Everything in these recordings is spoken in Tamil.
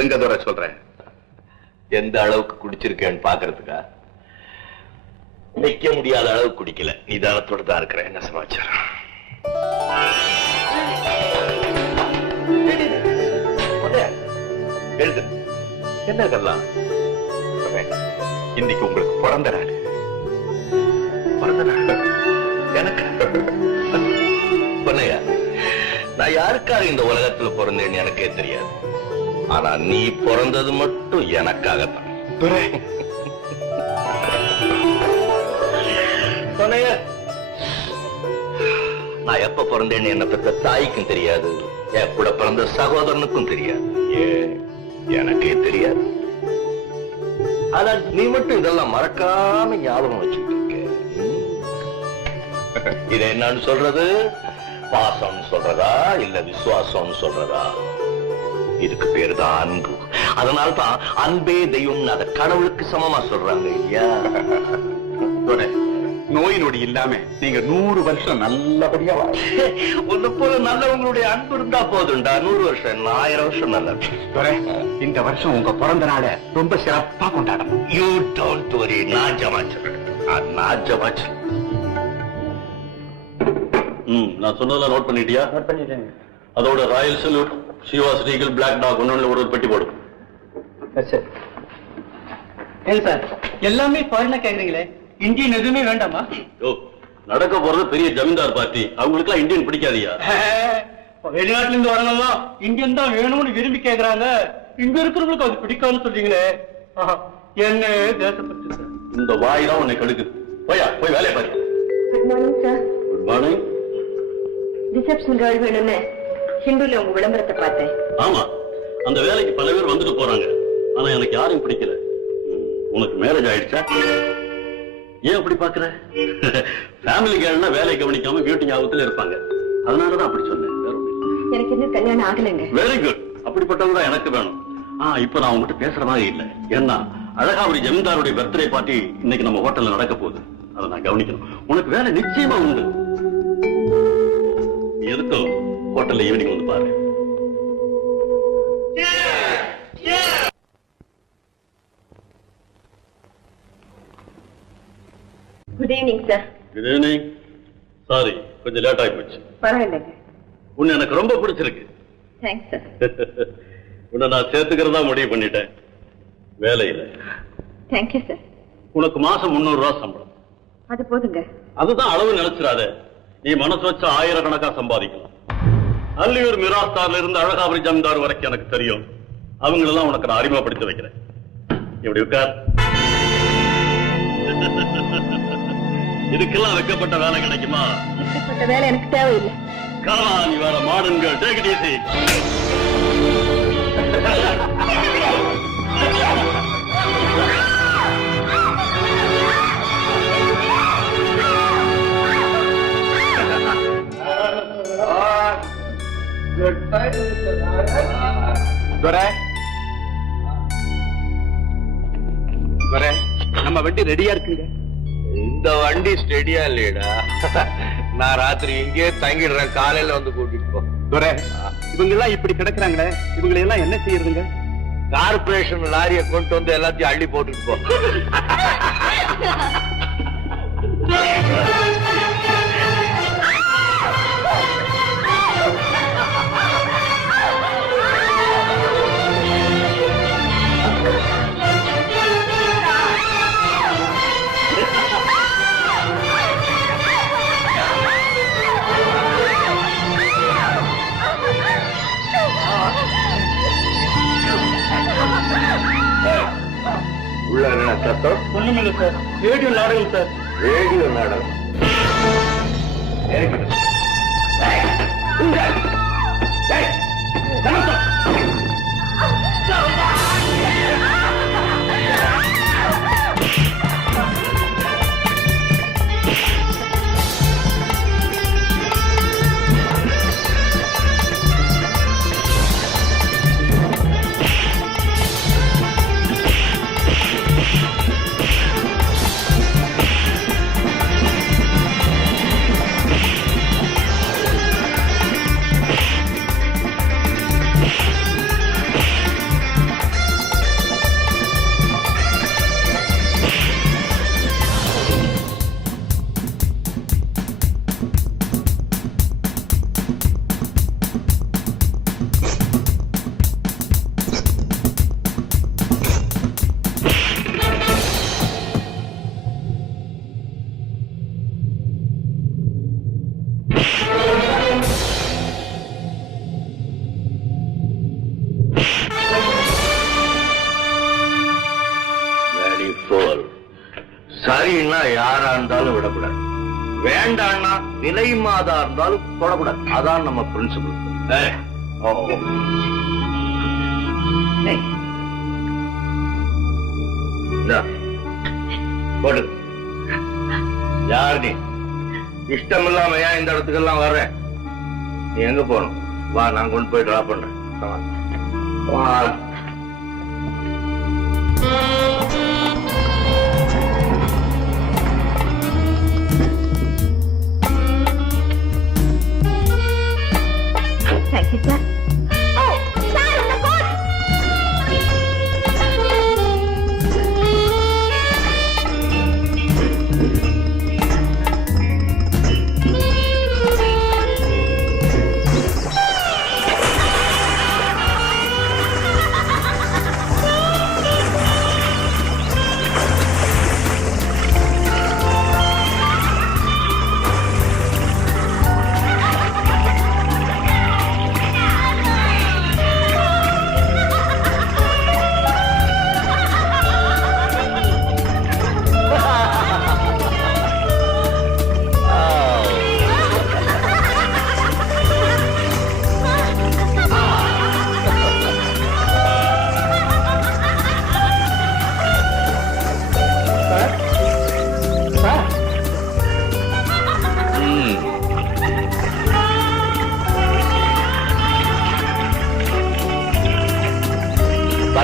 சொல்லுங்க துரை சொல்றேன். எந்த அளவுக்கு குடிச்சிருக்கேன்னு பாக்குறதுக்கா நிக்க முடியாத அளவுக்கு குடிக்கல. நிதானத்தோட தான் இருக்கிறேன். என்ன சமாச்சாரம்? எழுது. என்ன இதெல்லாம்? இன்னைக்கு உங்களுக்கு பிறந்த நாள். பிறந்த நாள்? எனக்கு? பொன்னையா நான் யாருக்காக இந்த உலகத்துல பிறந்தேன்னு எனக்கே தெரியாது. ஆனா நீ பிறந்தது மட்டும் எனக்காகத்தான். நான் எப்ப பிறந்தேன்னு என்ன பெற்ற தாய்க்கும் தெரியாது என் கூட பிறந்த சகோதரனுக்கும் தெரியாது. ஏன் எனக்கே தெரியாது. ஆனா நீ மட்டும் இதெல்லாம் மறக்காம ஞாபகம் வச்சுட்டு இருக்க? இதை என்னன்னு சொல்றது? பாசம்னு சொல்றதா? இல்ல விசுவாசம்னு சொல்றதா? இதுக்கு பேரு தான் அன்பு. அதனால தான் அன்பே தெய்வம்னு அத கடவுளுக்கு சமமா சொல்றாங்க இல்லையா? நோய் நொடி இல்லாம நீங்க நூறு வருஷம் நல்லபடியா வாழ உன்னை போல நல்லவங்களுடைய அன்பு இருந்தா போதும்டா. நூறு வருஷம் ஆயிரம் வருஷம் நல்ல இந்த வருஷம் உங்க பிறந்த நாளை ரொம்ப சிறப்பா கொண்டாடணும். யூ டோன்ட் வரி நான் ஜமாச்சு நான் நான் சொன்னதெல்லாம் நோட் பண்ணிட்டியா? நோட் பண்ணிட்டேன் அதோட Royal Salute Chivas Regal Black Dog ஒன்னு ஒரு பெட்டி போடு ஏங்க சார் எல்லாமே ஃபாரினா கேக்குறீங்களே. இந்தியன் எதுவுமே வேண்டாமா? யோ நடக்க போறது பெரிய ஜமீன்தார் பார்ட்டி. அவங்களுக்குலாம் இந்தியன் பிடிக்காதியா? வெளிநாட்டுல இருந்து வரவங்க இந்தியன் தான் வேணும்னு விரும்பி கேக்குறாங்க. இங்க இருக்கிறவங்களுக்கு அது பிடிக்காதுன்னு சொல்றீங்களே. ஆஹா, என்ன தேசப்பட்டு சார் இந்த வாய் தான் உன்னை கெடுக்குது. போயா போய் வேலையை பாரு. Good morning sir good morning reception girl வேணும்னு. ஹிந்துல உங்க விளம்பரத்தை பார்த்தேன். ஆமா. அந்த வேலைக்கு பல பேர் வந்துட்டு போறாங்க. ஆனா எனக்கு யாரையும் பிடிக்கல. உனக்கு மேரேஜ் ஆயிடுச்சா? ஏன் அப்படி பாக்குற ஃபேமிலி கேர்ள்னா வேலையை கவனிக்காம பியூட்டி ஞாபகத்துல இருப்பாங்க. அதனாலதான் அப்படி சொன்னேன். எனக்கு இன்னும் கல்யாணம் ஆகலைங்க. வெரி குட் அப்படிப்பட்டவங்க தான் எனக்கு வேணும். ஆ இப்ப நான் உங்ககிட்ட பேசுற மாதிரி இல்ல. ஏன்னா அழகாபுரி ஜமீன்தாருடைய பர்த்டே பார்ட்டி இன்னைக்கு நம்ம ஹோட்டல்ல நடக்க போகுது. அதை நான் கவனிக்கணும். உனக்கு வேலை நிச்சயமா உண்டு. எதுக்கும்? ஹோட்டல்ல ஈவினிங் வந்து பாரு. Good evening sir good evening sorry கொஞ்சம் லேட் ஆகி போச்சு. பரவாயில்லைங்க. உன்னை எனக்கு ரொம்ப பிடிச்சிருக்கு. தேங்க்ஸ் சார் உன்னை நான் சேர்த்துக்கிறதா முடிவு பண்ணிட்டேன். வேலையில தேங்க்யூ சார் உனக்கு மாசம் முன்னூறு ரூபாய் சம்பளம். அது போதுங்க. அதுதான் அளவு நினைச்சிடாத. நீ மனசு வச்ச ஆயிரக்கணக்கா சம்பாதிக்கலாம். அல்லியூர் மிராஸ்தார்ல இருந்து அழகாபுரி ஜமீன்தார் வரைக்கும் எனக்கு தெரியும். அவங்களெல்லாம் உனக்கு நான் அறிமுகப்படுத்தி வைக்கிறேன். இப்படி உட்கார்? இதுக்கெல்லாம் வைக்கப்பட்ட வேலை கிடைக்குமா? வேலை எனக்கு தேவையில்லை. Come on you are a modern girl நம்ம வண்டி ரெடியா இருக்குங்க. இந்த வண்டி ஸ்டெடியா இல்லையடா. நான் ராத்திரி இங்கே தங்கிடுறேன். காலையில வந்து கூட்டிட்டு போ. துரை இவங்க எல்லாம் இப்படி கிடக்குறாங்களே இவங்களை எல்லாம் என்ன செய்யறதுங்க? கார்பரேஷன் லாரியை கொண்டு வந்து எல்லாத்தையும் அள்ளி போட்டுட்டு போ. உள்ள என்ன சத்தம் ஒண்ணுமில்லை சார் ரேடியோ நாடகம் சார் ரேடியோ நாடகம் சரின்னா யாரா இருந்தாலும் விடக்கூடாது. வேண்டான்னா நிலை மாதா இருந்தாலும் தொடக்கூடாது. அதான் நம்ம பிரின்சிபல் போடு. யார் நீ? இஷ்டம் இல்லாம ஏன் இந்த இடத்துக்கெல்லாம் வர்றேன் நீ எங்க போகணும்? வா நான் கொண்டு போய் டிராப் பண்றேன். Giải thích lại.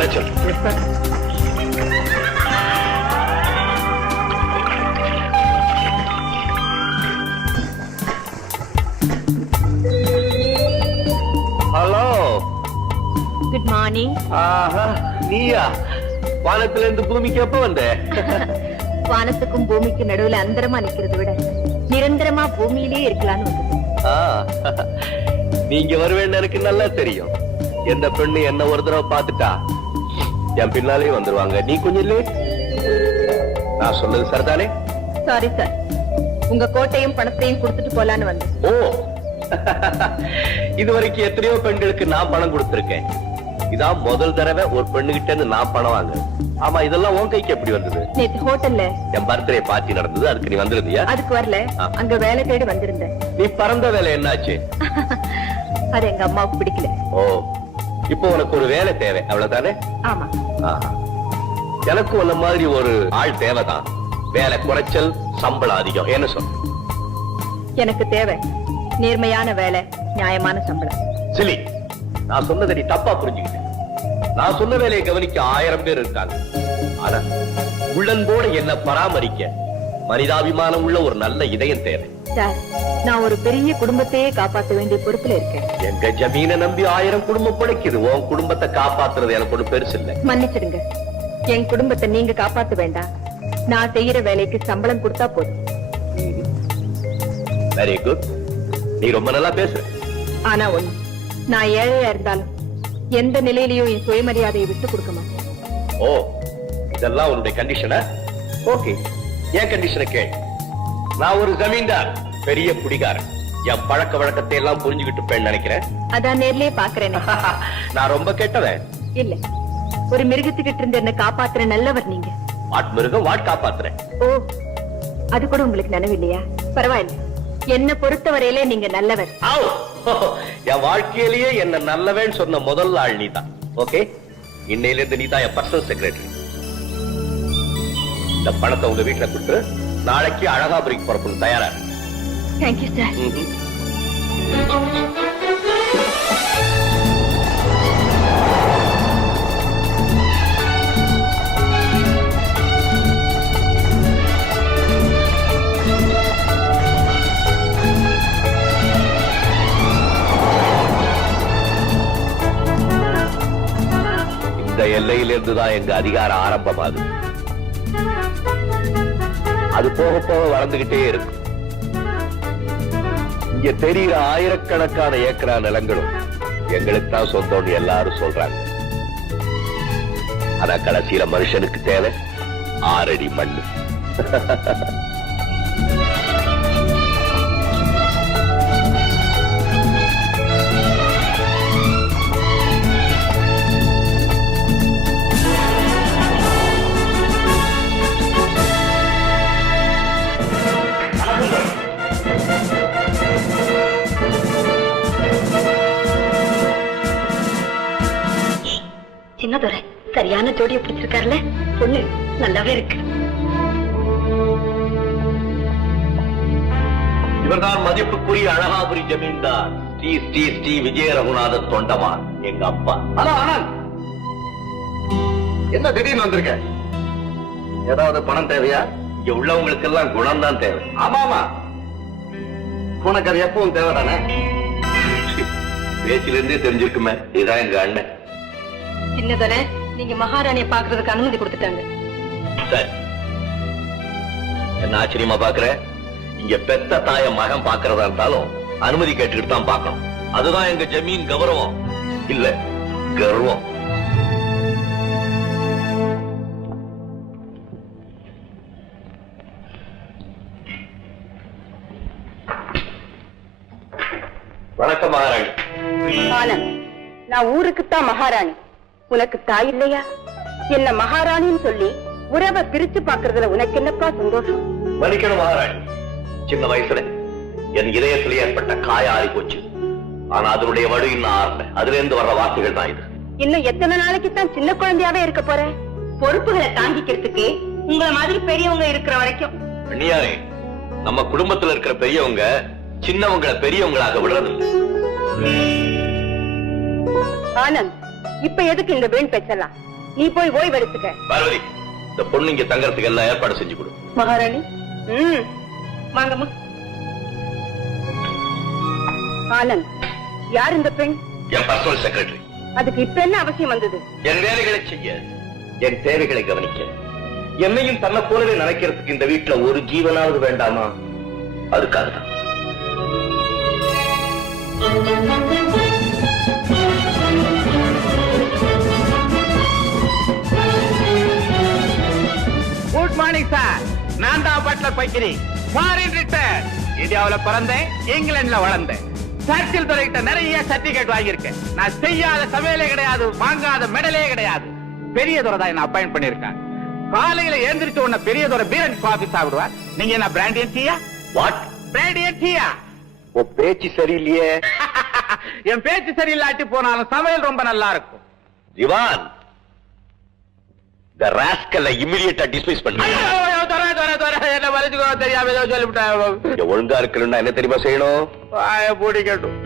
வர சொல்லு ஹலோ குட் மார்னிங் ஆஹா நீயா? வானத்துல இருந்து பூமிக்கு எப்ப வந்த? வானத்துக்கும் பூமிக்கு நடுவுல அந்தரமா நிக்கிறதை விட நிரந்தரமா பூமியிலே இருக்கலாம்னு வந்தது. நீங்க வருவேன்னு எனக்கு நல்லா தெரியும். எந்த பெண்ணு என்ன ஒரு தடவை பார்த்துட்டா? என் பின்னாலே வந்துருவாங்க. நீ கொஞ்சம் லேட் நான் சொன்னது சரிதானே? சாரி சார் உங்க கோட்டையும் பணத்தையும் கொடுத்துட்டு போலான்னு வந்தேன். ஓ. இது வரைக்கும் எத்தனையோ பெண்களுக்கு நான் பணம் கொடுத்திருக்கேன். இதான் முதல் தடவை ஒரு பெண்ணுகிட்ட இருந்து நான் பணம் வாங்க ஆமா இதெல்லாம் உன் கைக்கு எப்படி வந்தது? நேத்து ஹோட்டல்ல. என் பர்த்டே பார்ட்டி நடந்தது அதுக்கு நீ வந்திருந்தியா? அதுக்கு வரல. அங்க வேலை தேடி வந்திருந்தேன். நீ பறந்த வேலை என்னாச்சு? அது எங்க அம்மாவுக்கு பிடிக்கல. ஓ. இப்போ உனக்கு ஒரு வேலை தேவை அவ்வளவுதானே. எனக்கு உன்ன மாதிரி ஒரு ஆள் தேவைதான். வேலை குறைச்சல் சம்பளம் அதிகம் என்ன சொல்? எனக்கு தேவை நேர்மையான வேலை நியாயமான சம்பளம். சிலி நான் சொன்னதை நீ தப்பா புரிஞ்சுக்கிட்ட. நான் சொன்ன வேலையை கவனிக்க ஆயிரம் பேர் இருக்காங்க. ஆனா உள்ளன்போட என்ன பராமரிக்க மனிதாபிமானம் உள்ள ஒரு நல்ல இதயம் தேவை. சார் நான் ஒரு பெரிய குடும்பத்தையே காப்பாற்ற வேண்டிய பொறுப்புல இருக்கேன். எங்க ஜமீனை நம்பி ஆயிரம் குடும்பம் பிழைக்குது. உன் குடும்பத்தை காப்பாத்துறது எனக்கு ஒரு பெருசு இல்லை. மன்னிச்சிடுங்க. என் குடும்பத்தை நீங்க காப்பாத்த வேண்டாம். நான் செய்யற வேலைக்கு சம்பளம் கொடுத்தா போதும். வெரி குட் நீ ரொம்ப நல்லா பேசுற. ஆனா ஒண்ணு நான் ஏழையா இருந்தாலும் எந்த நிலையிலயும் என் சுயமரியாதையை விட்டு கொடுக்க மாட்டேன். ஓ இதெல்லாம் உன்னுடைய கண்டிஷனா ஓகே ஏன் கண்டிஷனை கேள். நான் ஒரு ஜமீன்தார் பெரிய குடிகாரன். என் பழக்க வழக்கத்தை எல்லாம் புரிஞ்சுக்கிட்டு இருப்பேன்னு நினைக்கிறேன். அதான் நேர்லயே பாக்குறேனே நான் ரொம்ப கெட்டவன். இல்ல. ஒரு மிருகத்துக்கிட்ட இருந்து என்ன காப்பாத்துற நல்லவர் நீங்க. வாட் மிருகம்? வாட் காப்பாத்துறேன் ஓ அது கூட உங்களுக்கு நினைவில்லையா? பரவாயில்ல. என்ன பொறுத்தவரையிலே நீங்க நல்லவர். என் வாழ்க்கையிலேயே என்ன நல்லவன் சொன்ன முதல் ஆள் நீதான். ஓகே? இன்னையில இருந்து நீதான் என் பர்சனல் செக்ரட்டரி இந்த பணத்தை உங்க வீட்டுல கொடுத்து நாளைக்கு அழகாபுரிக்கு புறப்படும் தயாரா. Thank you sir. இந்த எல்லையிலிருந்து தான் எங்க அதிகாரம் ஆரம்பமாகுது அது போக போக வளர்ந்துகிட்டே இருக்கும் இங்க தெரிகிற ஆயிரக்கணக்கான ஏக்கரா நிலங்களும் எங்களுக்கு தான் சொந்தம்னு எல்லாரும் சொல்றாங்க. ஆனா கடைசியில மனுஷனுக்கு தேவை ஆறடி மண்ணு. சரியான ஜோடியை பிடிச்சிருக்காருல்ல? பொண்ணு நல்லாவே இருக்கு. இவர்தான் மதிப்புக்குரிய அழகாபுரி ஜமீன்தார். ஸ்ரீ ஸ்ரீ ஸ்ரீ விஜய ரகுநாத தொண்டமான் எங்க அப்பா. என்ன திடீர்னு வந்திருக்க? ஏதாவது பணம் தேவையா? இங்க உள்ளவங்களுக்கு எல்லாம் குணம் தான் தேவை. ஆமா ஆமா. உனக்கு அது எப்பவும் தேவைதானே? பேச்சில இருந்தே தெரிஞ்சிருக்குமே. இதான் எங்க அண்ணன். சின்னதுரை நீங்க மகாராணியை பாக்குறதுக்கு அனுமதி கொடுத்துட்டாங்க. சரி என்ன ஆச்சரியமா பாக்குற இங்க பெத்த தாய மகன் பாக்குறதா இருந்தாலும் அனுமதி கேட்டுக்கிட்டு தான் பார்க்கணும். அதுதான் எங்க ஜமீன் கௌரவம். இல்ல கர்வம். வணக்கம் மகாராணி. நான் ஊருக்குத்தான் மகாராணி. உனக்கு தாய் இல்லையா? என்ன மகாராணின்னு சொல்லி உறவை பிரிச்சு பாக்குறதுல உனக்கு என்னப்பா சந்தோஷம்? மன்னிக்கணும் மகாராணி. சின்ன வயசுல என் இதயத்தில் ஏற்பட்ட காய ஆறி போச்சு. ஆனா அதனுடைய வடு இன்னும் ஆறல. அதுல இருந்து வர்ற வார்த்தைகள் தான் இது. இன்னும் எத்தனை நாளைக்கு தான் சின்ன குழந்தையாவே இருக்க போற? பொறுப்புகளை தாங்கிக்கிறதுக்கு உங்களை மாதிரி பெரியவங்க இருக்கிற வரைக்கும். அண்ணியாரே நம்ம குடும்பத்துல இருக்கிற பெரியவங்க சின்னவங்களை பெரியவங்களாக விடுறதில்லை. ஆனந்த் இப்ப எதுக்கு இந்த வீண் பேச்சலாம் நீ போய் ஓய்வு எடுத்துக்க பார்வதி இந்த பொண்ணு இங்க தங்கறதுக்கு எல்லாம் ஏற்பாடு செஞ்சு கொடு. மகாராணி? ம் வாங்கம்மா. ஆனந்த் யார் இந்த பெண்? என் பர்சனல் செக்ரட்டரி அதுக்கு இப்ப என்ன அவசியம் வந்தது? என் வேலைகளை செய்ய என் தேவைகளை கவனிக்க. என்னையும் தன்னை போலவே நினைக்கிறதுக்கு இந்த வீட்டுல ஒரு ஜீவனாவது வேண்டாமா? அதுக்காக தான் நான் தான் பட்லர் பைக்கிரி ஃபாரின் ரிட்டர்ன் இந்தியாவுல பிறந்தேன் இங்கிலாந்துல வளர்ந்தேன். சர்ச்சில் துறைகிட்ட நிறைய சர்டிபிகேட் வாங்கியிருக்கேன். நான் செய்யாத சமையலே கிடையாது வாங்காத மெடலே கிடையாது. பெரிய துறை தான் என்ன அப்பாயிண்ட் பண்ணிருக்காங்க காலையில எழுந்திரிச்ச உடனே பெரிய துறை பீரன் காஃபி சாப்பிடுவார் நீங்க என்ன பிராண்டியன் டீயா வாட் பிராண்டியன் டீயா உன் பேச்சு சரியில்லையே. என் பேச்சு சரியில்லாட்டி போனாலும் சமையல் ரொம்ப நல்லா இருக்கும். திவான் இந்த ராஸ்கல்ல இமிடியேட்டா டிஸ்மிஸ் பண்ணு. என்ன மறைச்சுக்கோ தெரியாம ஏதோ சொல்லிவிட்டேன் ஒழுங்கா இருக்கணும்னா என்ன தெரியுமா செய்யணும்? பூடிக்கட்டும்